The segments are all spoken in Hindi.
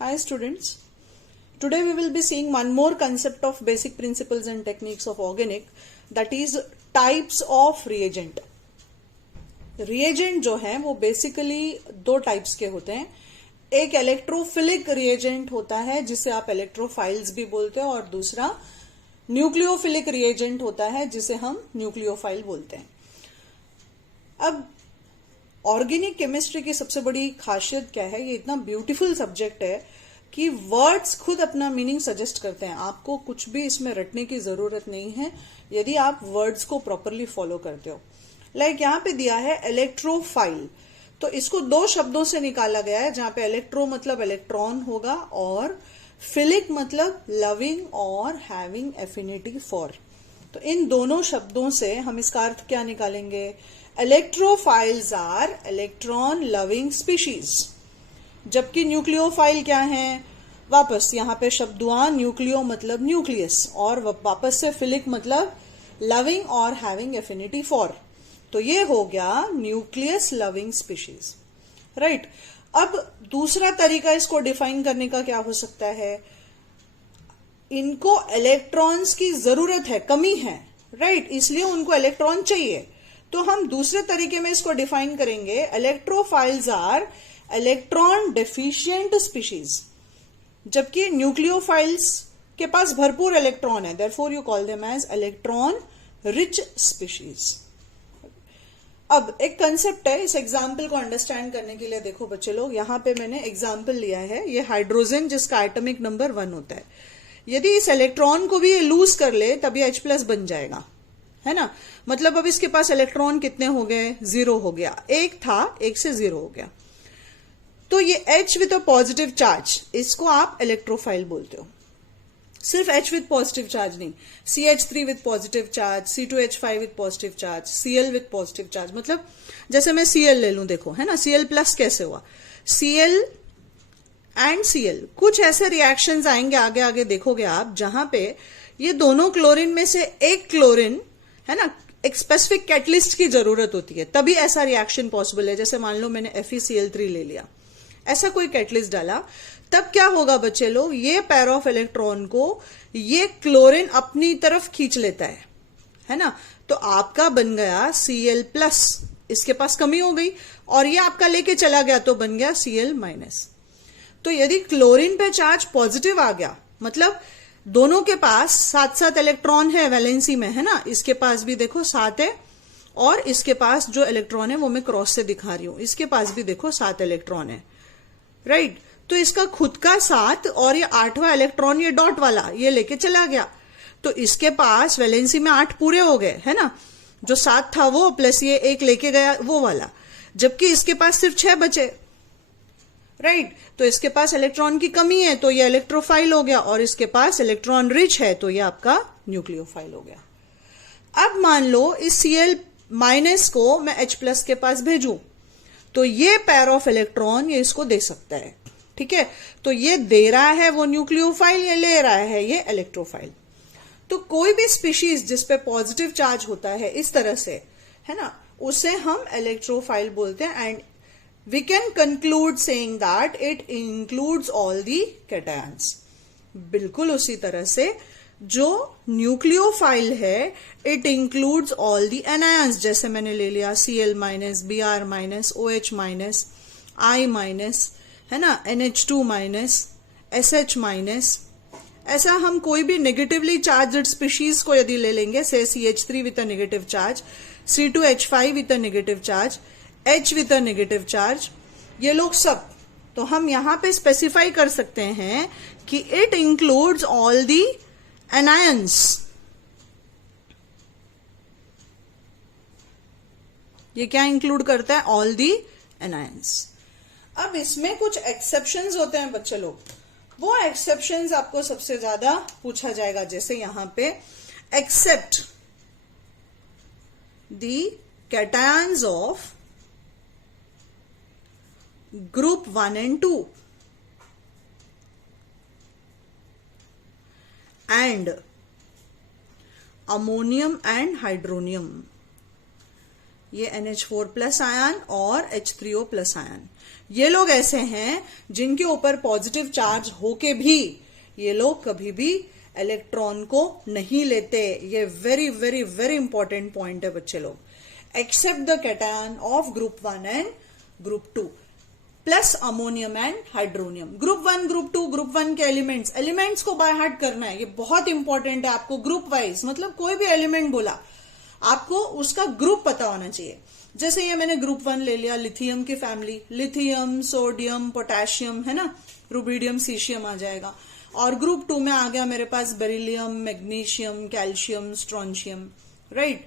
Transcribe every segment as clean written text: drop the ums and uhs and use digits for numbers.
Hi students. Today we will be seeing one more concept of basic principles and techniques of organic, that is types of reagent. Reagent जो है वो basically दो types के होते हैं. एक इलेक्ट्रोफिलिक रिएजेंट होता है जिसे आप इलेक्ट्रोफाइल्स भी बोलते हैं, और दूसरा न्यूक्लियोफिलिक रिएजेंट होता है जिसे हम न्यूक्लियोफाइल बोलते हैं. अब ऑर्गेनिक केमिस्ट्री की सबसे बड़ी खासियत क्या है, ये इतना ब्यूटीफुल सब्जेक्ट है कि वर्ड्स खुद अपना मीनिंग सजेस्ट करते हैं. आपको कुछ भी इसमें रटने की जरूरत नहीं है यदि आप वर्ड्स को प्रॉपरली फॉलो करते हो. लाइक यहाँ पे दिया है इलेक्ट्रोफाइल, तो इसको दो शब्दों से निकाला गया है, जहां पे इलेक्ट्रो मतलब इलेक्ट्रॉन होगा और फिलिक मतलब लविंग और हैविंग एफिनिटी फॉर. तो इन दोनों शब्दों से हम इसका अर्थ क्या निकालेंगे? Electrophiles are electron loving species. जबकि न्यूक्लियोफाइल क्या है? वापस यहाँ पे शब्द हुआ न्यूक्लियो मतलब न्यूक्लियस, और वापस से फिलिक मतलब लविंग और हैविंग एफिनिटी फॉर. तो ये हो गया न्यूक्लियस लविंग स्पीशीज, राइट. अब दूसरा तरीका इसको डिफाइन करने का क्या हो सकता है? इनको इलेक्ट्रॉन्स की जरूरत है, कमी है, राइट, इसलिए उनको इलेक्ट्रॉन चाहिए. तो हम दूसरे तरीके में इसको डिफाइन करेंगे, electrophiles are electron deficient species. जबकि न्यूक्लियोफाइल्स के पास भरपूर इलेक्ट्रॉन है, therefore you call them as electron rich species. अब एक कंसेप्ट है, इस एग्जाम्पल को अंडरस्टैंड करने के लिए देखो बच्चे लोग, यहां पे मैंने एग्जाम्पल लिया है, ये हाइड्रोजन जिसका एटॉमिक नंबर 1 होता है. यदि इस इलेक्ट्रॉन को भी ये लूज कर ले तभी H+ बन जाएगा, है ना. मतलब अब इसके पास इलेक्ट्रॉन कितने हो गए? 0 हो गया. एक था, 1 से 0 हो गया. तो ये H with a positive charge, इसको आप इलेक्ट्रोफाइल बोलते हो. सिर्फ H विद पॉजिटिव चार्ज नहीं, CH3 with positive charge, C2H5 with positive charge, Cl with positive charge. मतलब जैसे मैं Cl ले लूं, देखो, है ना, Cl+ कैसे हुआ? Cl एंड Cl, कुछ ऐसे रिएक्शंस आएंगे आगे आगे देखोगे आप, जहां पे ये दोनों क्लोरीन में से एक क्लोरीन, है ना, एक स्पेसिफिक कैटलिस्ट की जरूरत होती है, तभी ऐसा रिएक्शन पॉसिबल है. जैसे मान लो मैंने FeCl3 ले लिया, ऐसा कोई कैटलिस्ट डाला, तब क्या होगा बच्चे लोग? ये पेयर ऑफ इलेक्ट्रॉन को ये क्लोरीन अपनी तरफ खींच लेता है ना. तो आपका बन गया Cl+, इसके पास कमी हो गई, और ये आपका लेके चला गया तो बन गया Cl-. तो यदि क्लोरीन पे चार्ज पॉजिटिव आ गया, मतलब दोनों के पास 7-7 इलेक्ट्रॉन है वैलेंसी में, है ना, इसके पास भी देखो 7 है, और इसके पास जो इलेक्ट्रॉन है वो मैं क्रॉस से दिखा रही हूं, इसके पास भी देखो 7 इलेक्ट्रॉन है, राइट. तो इसका खुद का 7 और ये 8वां इलेक्ट्रॉन, ये डॉट वाला, ये लेके चला गया, तो इसके पास वैलेंसी में 8 पूरे हो गए, है ना. जो 7 था वो प्लस ये 1 लेके गया वो वाला, जबकि इसके पास सिर्फ 6 बचे, राइट. तो इसके पास इलेक्ट्रॉन की कमी है तो ये इलेक्ट्रोफाइल हो गया, और इसके पास इलेक्ट्रॉन रिच है तो ये आपका न्यूक्लियोफाइल हो गया. अब मान लो इस Cl- को मैं H+ के पास भेजूं, तो ये पेयर ऑफ इलेक्ट्रॉन ये इसको दे सकता है, ठीक है. तो ये दे रहा है वो न्यूक्लियोफाइल, ये ले रहा है ये इलेक्ट्रोफाइल. तो कोई भी स्पीशीज जिसपे पॉजिटिव चार्ज होता है इस तरह से, है ना, उसे हम इलेक्ट्रोफाइल बोलते हैं. And we can conclude saying that it includes all the cations. बिल्कुल उसी तरह से जो न्यूक्लियोफाइल है, it includes all the anions. जैसे मैंने ले लिया Cl-, Br-, OH-, I-, है ना, NH2-, SH-. ऐसा हम कोई भी नेगेटिवली चार्ज्ड स्पीशीज को यदि ले लेंगे, से CH3 with a negative charge, C2H5 with a negative charge, H with a negative charge, ये लोग सब, तो हम यहां पे स्पेसिफाई कर सकते हैं कि it includes all the anions. ये क्या इंक्लूड करता है? All the anions. अब इसमें कुछ एक्सेप्शंस होते हैं बच्चे लोग, वो एक्सेप्शंस आपको सबसे ज्यादा पूछा जाएगा. जैसे यहां पे except the cations of group 1 and 2 and ammonium and hydronium. ये NH4 प्लस आयन और H3O प्लस आयन। ये लोग ऐसे हैं जिनके ऊपर पॉजिटिव चार्ज होके भी ये लोग कभी भी इलेक्ट्रॉन को नहीं लेते। ये very very very important point है बच्चे लोग। Except the cation of group 1 and group 2 plus ammonium and hydronium. Group 1 group 2 group 1 के एलिमेंट्स को बाय हार्ट करना है। ये बहुत इंपॉर्टेंट है आपको ग्रुप वाइज, मतलब कोई भी एलिमेंट बोला आपको उसका ग्रुप पता होना चाहिए। जैसे ये मैंने ग्रुप 1 ले लिया, लिथियम की फैमिली, लिथियम, सोडियम, पोटेशियम, है ना, रुबिडियम, सीशियम आ जाएगा। और ग्रुप 2 में आ गया मेरे पास beryllium, magnesium, calcium, strontium, right.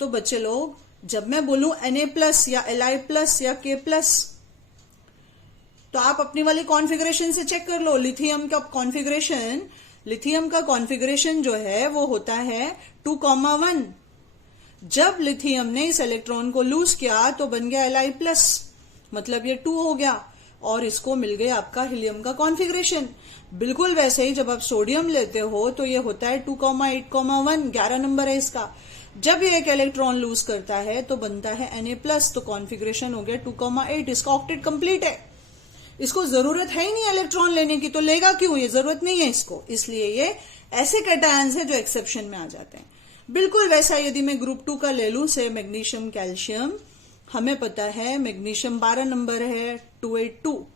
तो बच्चे लोग जब मैं बोलूं Na+ या Li+ या K+, तो आप अपनी वाली कॉन्फ़िगरेशन से चेक कर लो। लिथियम का कॉन्फ़िगरेशन जो है वो होता है 2,1। जब लिथियम ने इस इलेक्ट्रॉन को लूज किया तो बन गया Li+, मतलब ये 2 हो गया और इसको मिल गया आपका हीलियम का कॉन्फ़िगरेशन। बिल्कुल वैसे ही जब आप सोडियम लेते हो तो ये होता है 2,8,1, 11 नंबर है इसका। जब ये एक इलेक्ट्रॉन लूज करता है तो बनता है Na+, तो कॉन्फ़िगरेशन हो गया 2,8। इसका ऑक्टेट कंप्लीट है। इसको जरूरत है ही नहीं इलेक्ट्रॉन लेने की, तो लेगा क्यों, ये जरूरत नहीं है इसको। इसलिए ये ऐसे कैटायंस है जो एक्सेप्शन में आ जाते हैं। बिल्कुल वैसा यदि मैं ग्रुप 2 का ले लूं, से मैग्नीशियम, कैल्शियम, हमें पता है मैग्नीशियम 12 नंबर है 282।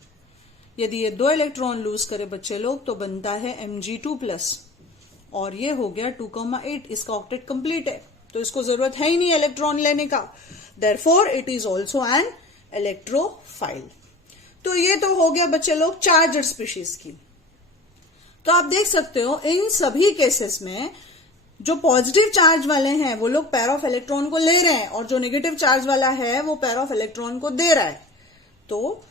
यदि ये 2 इलेक्ट्रॉन लूज करे बच्चे लोग तो बनता है Mg2+, और ये हो गया 2,8। इसका ऑक्टेट कंप्लीट है, तो इसको जरूरत है ही नहीं इलेक्ट्रॉन लेने का। Therefore it is also an electrophile. तो ये तो हो गया बच्चे लोग चार्जड स्पीशीज की। तो आप देख सकते हो इन सभी केसेस में जो पॉजिटिव चार्ज वाले हैं वो लोग पेयर ऑफ इलेक्ट्रॉन को ले रहे हैं, और जो नेगेटिव चार्ज वाला है वो पेयर ऑफ इलेक्ट्रॉन को दे रहा है। तो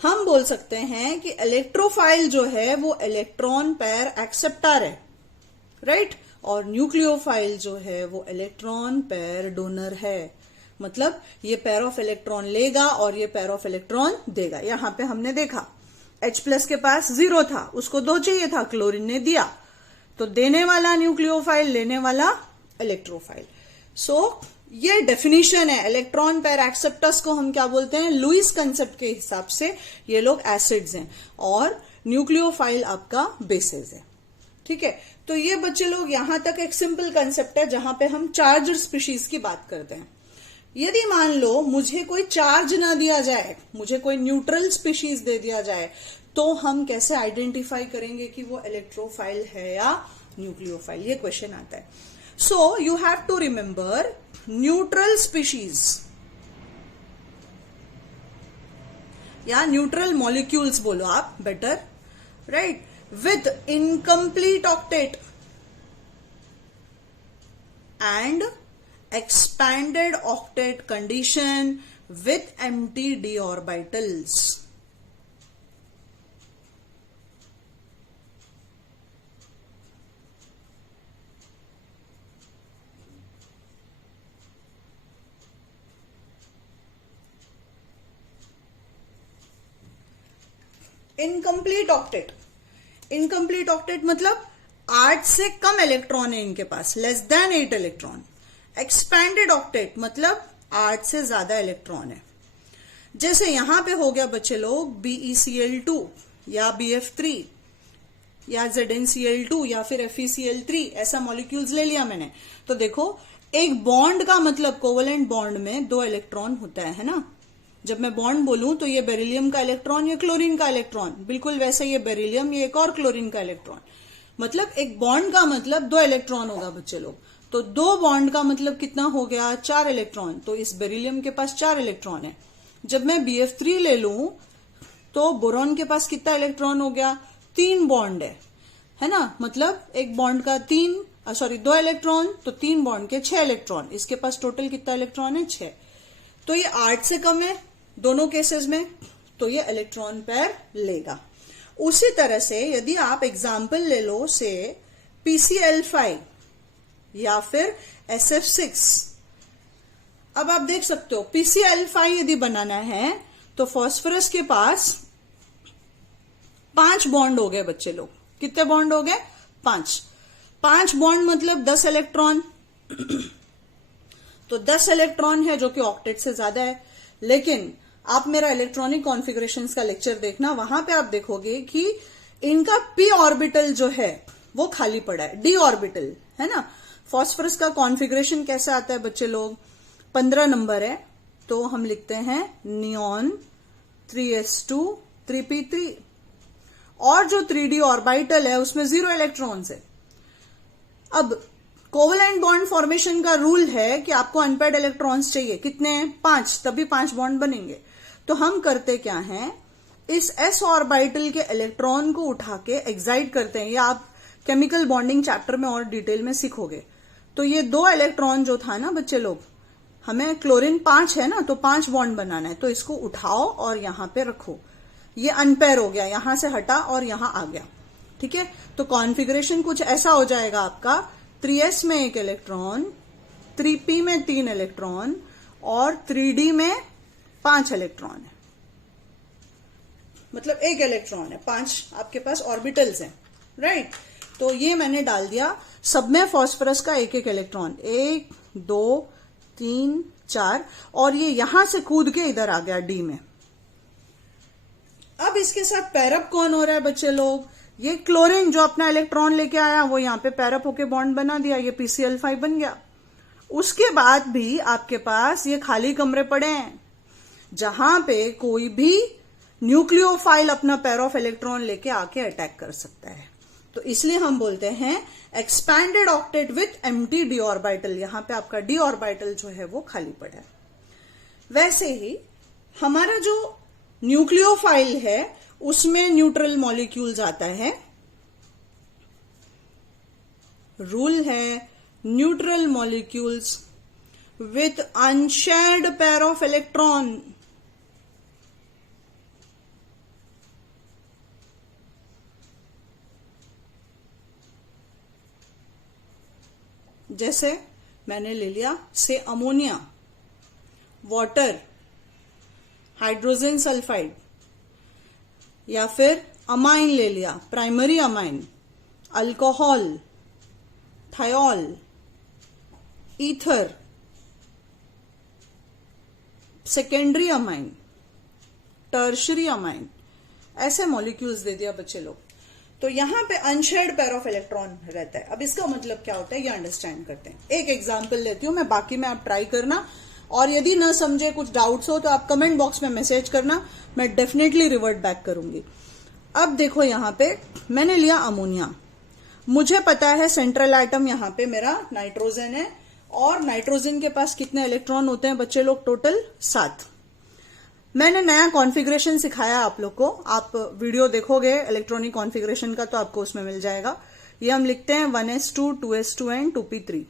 हम बोल सकते हैं कि इलेक्ट्रोफाइल जो है वो इलेक्ट्रॉन पेयर एक्सेप्टर है, राइट। और न्यूक्लियोफाइल जो है वो इलेक्ट्रॉन पेयर डोनर है, मतलब ये पेयर ऑफ इलेक्ट्रॉन लेगा और ये पेयर ऑफ इलेक्ट्रॉन देगा। यहां पे हमने देखा H+ के पास 0 था, उसको 2 चाहिए था, क्लोरीन ने दिया, तो देने वाला न्यूक्लियोफाइल, लेने वाला इलेक्ट्रोफाइल। सो ये डेफिनेशन है। इलेक्ट्रॉन पेयर एक्सेप्टर्स को हम क्या बोलते हैं, लुईस कंसेप्ट के हिसाब से ये लोग एसिड्स हैं और न्यूक्लियोफाइल आपका बेसेस है, ठीक है। तो ये बच्चे लोग यहां तक एक सिंपल कंसेप्ट है जहां पे हम चार्जड स्पीशीज की बात करते हैं। यदि मान लो मुझे कोई चार्ज ना दिया जाए, मुझे कोई न्यूट्रल स्पीशीज दे दिया जाए, तो हम कैसे आइडेंटिफाई करेंगे कि वो इलेक्ट्रोफाइल है या न्यूक्लियोफाइल, ये क्वेश्चन आता है। So you have to remember neutral species या न्यूट्रल मॉलिक्यूल्स बोलो आप better, right, with incomplete octet and expanded octet condition with empty d orbitals. Incomplete octet मतलब 8 से कम इलेक्ट्रॉन है इनके पास, less than 8 electron. Expanded octet मतलब 8 से ज्यादा इलेक्ट्रॉन है। जैसे यहां पे हो गया बच्चे लोग BeCl2 या BF3 या ZnCl2 या फिर FeCl3, ऐसा मॉलिक्यूल्स ले लिया मैंने। तो देखो एक बॉन्ड का मतलब कोवलेंट बॉन्ड में 2 इलेक्ट्रॉन होता है ना। जब मैं बॉन्ड बोलूं तो ये बेरिलियम का इलेक्ट्रॉन, ये क्लोरीन का इलेक्ट्रॉन, बिल्कुल वैसे ये बेरिलियम, ये एक और क्लोरीन का इलेक्ट्रॉन। मतलब एक बॉन्ड का मतलब 2 इलेक्ट्रॉन होगा बच्चे लोग। तो 2 बॉन्ड का मतलब कितना हो गया, 4 इलेक्ट्रॉन। तो इस बेरिलियम के पास 4 इलेक्ट्रॉन है। जब मैं BF3 ले लूं तो बोरॉन के पास कितना इलेक्ट्रॉन हो गया, 3 बॉन्ड है ना। मतलब एक बॉन्ड का 2 इलेक्ट्रॉन, तो 3 बॉन्ड के 6 इलेक्ट्रॉन। इसके पास टोटल कितना इलेक्ट्रॉन है, 6। तो ये 8 से कम है दोनों केसेस में, तो ये इलेक्ट्रॉन पेयर लेगा। उसी तरह से यदि आप एग्जाम्पल ले लो से PCl5 या फिर SF6, अब आप देख सकते हो PCl5 यदि बनाना है तो फास्फोरस के पास 5 बॉन्ड हो गए बच्चे लोग। कितने बॉन्ड हो गए, 5 बॉन्ड मतलब 10 इलेक्ट्रॉन। तो 10 इलेक्ट्रॉन है जो कि ऑक्टेट से ज्यादा है। लेकिन आप मेरा इलेक्ट्रॉनिक कॉन्फ़िगरेशंस का लेक्चर देखना, वहां पे आप देखोगे कि इनका p ऑर्बिटल जो है वो खाली पड़ा है, d ऑर्बिटल है ना। फास्फोरस का कॉन्फ़िगरेशन कैसा आता है बच्चे लोग, 15 नंबर है, तो हम लिखते हैं नियॉन 3s2 3p3, और जो 3d ऑर्बिटल है उसमें 0 इलेक्ट्रॉन्स है। अब कोवेलेंट बॉन्ड फॉर्मेशन का रूल है कि आपको अनपेयर्ड इलेक्ट्रॉन्स चाहिए, कितने हैं, 5, तभी 5 बॉन्ड बनेंगे। तो हम करते क्या हैं, इस s ऑर्बिटल के इलेक्ट्रॉन को उठा के एक्साइट करते हैं। ये आप केमिकल बॉन्डिंग चैप्टर में और डिटेल में सीखोगे। तो ये 2 इलेक्ट्रॉन जो था ना बच्चे लोग, हमें क्लोरीन 5 है ना, तो 5 बॉन्ड बनाना है, तो इसको उठाओ और यहां पे रखो। ये अनपेयर हो गया, यहां से हटा और यहां आ गया, ठीक है। तो कॉन्फ़िगरेशन कुछ ऐसा हो जाएगा आपका, 3s में 1 इलेक्ट्रॉन, 3p में 3 इलेक्ट्रॉन और 3d में 5 इलेक्ट्रॉन है। मतलब 1 इलेक्ट्रॉन है, 5 आपके पास ऑर्बिटल्स हैं, राइट। तो ये मैंने डाल दिया, सब में फास्फोरस का 1 इलेक्ट्रॉन, 1 2 3 4, और ये यहां से कूद के इधर आ गया d में। अब इसके साथ पैरअप कौन हो रहा है बच्चे लोग, ये क्लोरीन जो अपना इलेक्ट्रॉन लेके आया वो यहां पे पैरअप होके बॉन्ड बना दिया, ये PCl5 बन गया। उसके बाद भी आपके पास ये खाली कमरे पड़े हैं जहां पे कोई भी न्यूक्लियोफाइल अपना पैर ऑफ इलेक्ट्रॉन लेके आके अटैक कर सकता है। तो इसलिए हम बोलते हैं expanded octet with empty D orbital. यहां पे आपका डी ऑर्बिटल जो है वो खाली पड़ा है। वैसे ही हमारा जो न्यूक्लियोफाइल है उसमें न्यूट्रल मॉलिक्यूल्स आता है। रूल है neutral molecules with unshared pair of electron. जैसे मैंने ले लिया से अमोनिया, वाटर, हाइड्रोजन सल्फाइड, या फिर अमाइन ले लिया, primary amine, alcohol, thiol, ether, secondary amine, tertiary amine, ऐसे मॉलिक्यूल्स दे दिया बच्चे लोग। तो यहां पे अनशेयर्ड पेयर ऑफ इलेक्ट्रॉन रहता है। अब इसका मतलब क्या होता है ये अंडरस्टैंड करते हैं। एक एग्जांपल लेती हूं मैं, बाकी में आप ट्राई करना, और यदि ना समझे, कुछ डाउट्स हो तो आप कमेंट बॉक्स में मैसेज करना, मैं डेफिनेटली रिवर्ट बैक करूंगी। अब देखो यहां पे मैंने लिया अमोनिया, मुझे पता है सेंट्रल एटम यहां पे मेरा नाइट्रोजन है, और नाइट्रोजन के पास कितने इलेक्ट्रॉन होते हैं बच्चे लोग, टोटल 7। मैंने नया कॉन्फ़िगरेशन सिखाया आप लोग को, आप वीडियो देखोगे इलेक्ट्रॉनिक कॉन्फ़िगरेशन का तो आपको उसमें मिल जाएगा। ये हम लिखते हैं 1s2 2s2 एंड 2p3।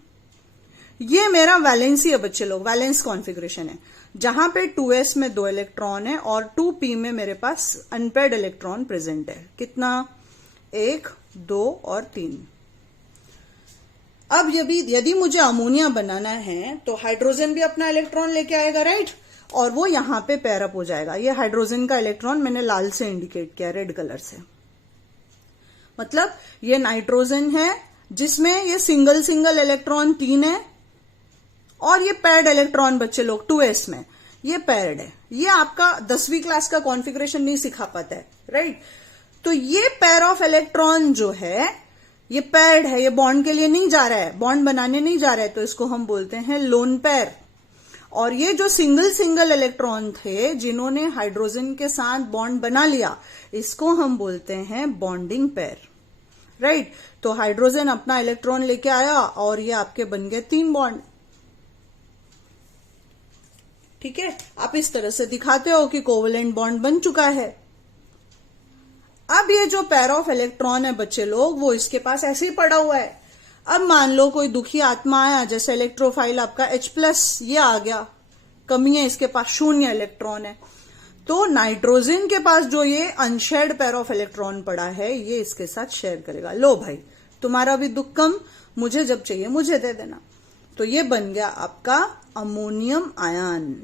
ये मेरा वैलेंसी है बच्चे लोग, वैलेंस कॉन्फ़िगरेशन है, जहां पे 2s में 2 इलेक्ट्रॉन है और 2p में मेरे पास अनपेयर्ड इलेक्ट्रॉन प्रेजेंट है। कितना, 1 2 और 3। अब यदि मुझे अमोनिया बनाना है तो हाइड्रोजन भी अपना इलेक्ट्रॉन लेके आएगा, राइट, और वो यहां पे पेयर अप हो जाएगा। ये हाइड्रोजन का इलेक्ट्रॉन मैंने लाल से इंडिकेट किया, रेड कलर से। मतलब ये नाइट्रोजन है जिसमें ये सिंगल सिंगल इलेक्ट्रॉन 3 है, और ये पेयर्ड इलेक्ट्रॉन बच्चे लोग 2s में ये पेयर्ड है। ये आपका 10वीं क्लास का कॉन्फ़िगरेशन नहीं सिखा पाता है, राइट। तो ये पेयर ऑफ इलेक्ट्रॉन जो है ये पेयर्ड है, ये बॉन्ड के लिए नहीं जा रहा है, बॉन्ड बनाने नहीं जा रहा है, तो इसको हम बोलते हैं लोन पेयर। और ये जो सिंगल सिंगल इलेक्ट्रॉन थे जिन्होंने हाइड्रोजन के साथ बॉन्ड बना लिया, इसको हम बोलते हैं बॉन्डिंग पेयर, राइट। तो हाइड्रोजन अपना इलेक्ट्रॉन लेके आया और ये आपके बन गए 3 बॉन्ड, ठीक है। आप इस तरह से दिखाते हो कि कोवेलेंट बॉन्ड बन चुका है। अब ये जो पेयर ऑफ इलेक्ट्रॉन है बच्चे लोग, वो इसके पास ऐसे ही पड़ा हुआ है। अब मान लो कोई दुखी आत्मा आया, जैसे इलेक्ट्रोफाइल आपका H+, ये आ गया, कमी है, इसके पास 0 इलेक्ट्रॉन है, तो नाइट्रोजन के पास जो ये अनशेयर्ड पेयर ऑफ इलेक्ट्रॉन पड़ा है ये इसके साथ शेयर करेगा। लो भाई, तुम्हारा भी दुख कम, मुझे जब चाहिए मुझे दे देना। तो ये बन गया आपका अमोनियम आयन,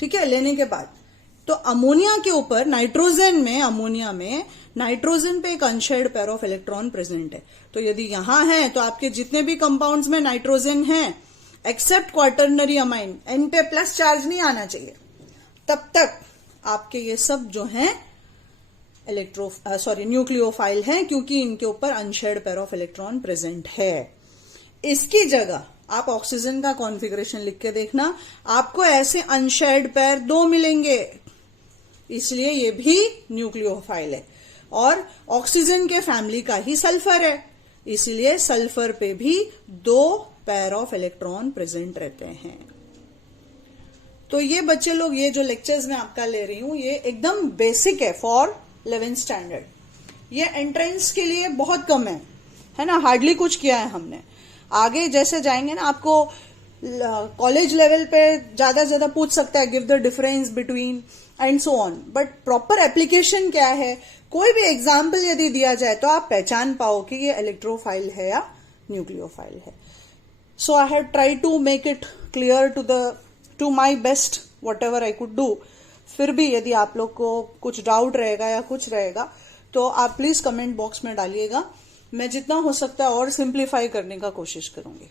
ठीक है। लेने के बाद तो अमोनिया के ऊपर नाइट्रोजन में, अमोनिया में नाइट्रोजन पे एक unshared pair of electron present है। तो यदि यहां है तो आपके जितने भी कंपाउंड्स में नाइट्रोजन है एक्सेप्ट क्वाटर्नरी अमाइन, एन पे प्लस चार्ज नहीं आना चाहिए, तब तक आपके ये सब जो हैं न्यूक्लियोफाइल हैं, क्योंकि इनके ऊपर unshared pair of electron present है। इसकी जगह आप ऑक्सीजन का कॉन्फ़िगरेशन लिख के देखना, आपको ऐसे अनशेयर्ड पेयर 2 मिलेंगे, इसलिए ये भी न्यूक्लियोफाइल है। और ऑक्सीजन के फैमिली का ही सल्फर है, इसलिए सल्फर पे भी 2 पेयर ऑफ इलेक्ट्रॉन प्रेजेंट रहते हैं। तो ये बच्चे लोग, ये जो लेक्चर्स मैं आपका ले रही हूं, ये एकदम बेसिक है फॉर 11th स्टैंडर्ड। ये एंट्रेंस के लिए बहुत कम है ना, हार्डली कुछ किया है हमने। आगे जैसे जाएंगे ना, आपको कॉलेज लेवल पे ज्यादा पूछ सकता है, give the difference between and so on, but proper application क्या है, कोई भी एग्जाम्पल यदि दिया जाए तो आप पहचान पाओ कि ये इलेक्ट्रोफाइल है या न्यूक्लियोफाइल है। So I have try to make it clear to my best whatever I could do. फिर भी यदि आप लोग को कुछ डाउट रहेगा या कुछ रहेगा तो आप प्लीज कमेंट बॉक्स में डालिएगा, मैं जितना हो सकता है और सिंप्लीफाई करने का कोशिश करूंगी।